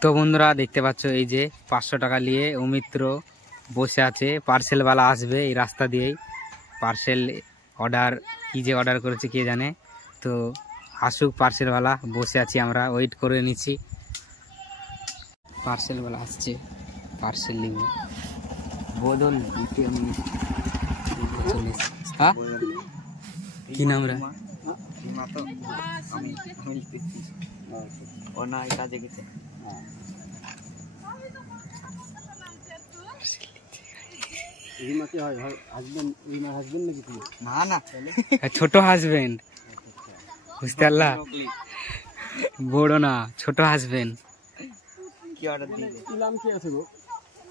তো বন্ধুরা দেখতে পাচ্ছ এই যে 500 টাকা নিয়ে অমিত্র বসে আছে, পার্সেলওয়ালা আসবে এই রাস্তা দিয়েই। পার্সেল অর্ডার কি যে অর্ডার করেছে কে জানে। তো আসুক পার্সেলওয়ালা, বসে আছি আমরা ওয়েট করে নিচ্ছি। পার্সেলওয়ালা আসছে, পার্সেল নিব। বদল হ্যাঁ কি নাম রে? ছোট হাজবেন্ড, বুঝতে পারলা? বড় না, ছোট হাজবেন্ড।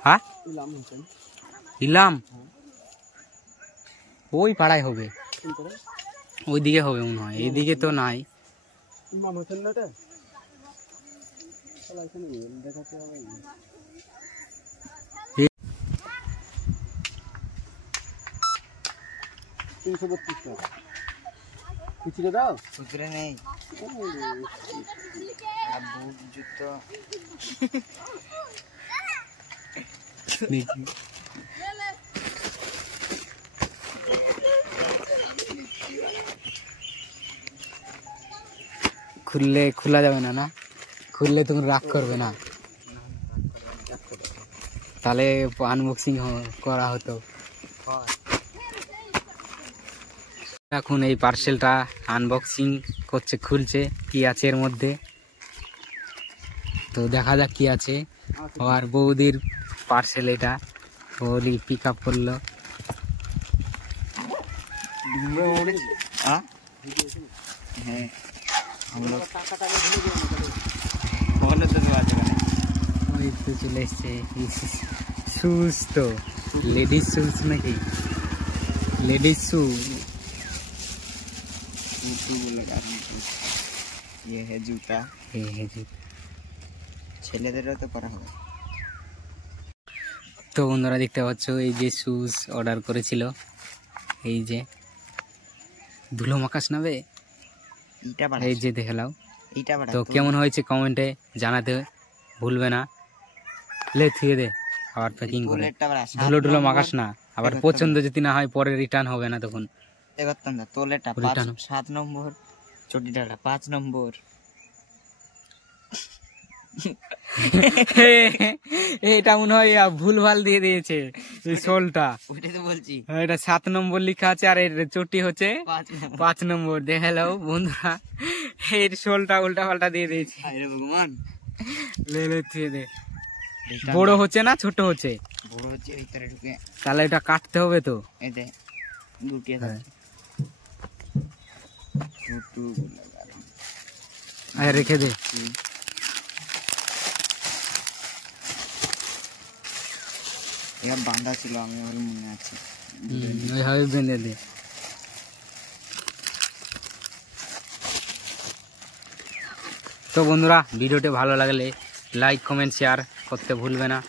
হ্যাঁ ইলাম ওই পাড়ায় হবে, ওইদিকে হবে মনে হয়, এইদিকে তো নাই। খুচরো দাও, খুচরো নেই। জুতো খুললে খোলা যাবে না, না খুললে তুমি রাগ করবে না, তাহলে আনবক্সিং করা হতো। এখন এই পার্সেলটা আনবক্সিং করছে, খুলছে কি আছে এর মধ্যে। তো দেখা যাক কি আছে। আর বৌদির পার্সেল, এটা বৌদি পিক আপ করলো। চলে এসছে শুজ, তো লেডিস শুজ নাকি, লেডিস शू। ये है जूता, ये है जूता, ছেলেদেরও তো পরা হবে। তো বন্ধুরা দেখতে পাচ্ছ এই যে শুজ অর্ডার করেছিল, এই যে ধুলো মাকাস নাবে, এই যে দেখালাও। তো কেমন হয়েছে কমেন্টে জানাতে ভুলবে না। লে থুয়ে দে, আবার প্যাকিং করে, ধুলো ধুলো মাকাস না, আবার পছন্দ যদি না হয় পরে রিটার্ন হবে না তখন। তোলেটা 7 নম্বর, চটিটা 5 নম্বর। এটা মনে হয় ভুল ভাল দিয়ে দিয়েছে এই সোলটা, ওইটাই তো বলছি। এটা 7 নম্বর লেখা আছে আর এর চটি হচ্ছে 5 নম্বর। দেখালো বন্ধুরা, এর সোলটা উল্টা পাল্টা দিয়ে দিয়েছে। ভগবান লে লে থুয়ে দে। বড় হচ্ছে না ছোট হচ্ছে? বড় হচ্ছে, ভিতরে ঢুকে। তাহলে এটা কাটতে হবে তো, এতে দুটিয়ে আছে। আরে রেখে দে। এটা বাঁধা ছিল, আমি আমার মনে আছে, ওইভাবে বেঁধে দে। তো বন্ধুরা ভিডিওটি ভালো লাগলে লাইক কমেন্ট শেয়ার করতে ভুলবে না।